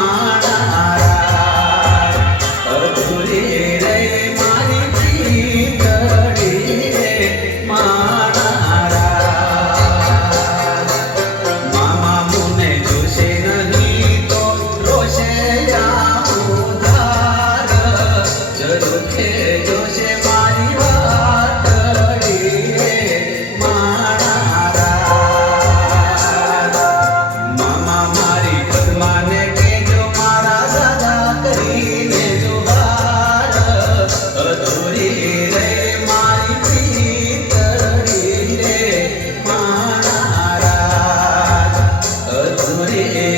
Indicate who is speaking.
Speaker 1: मा day.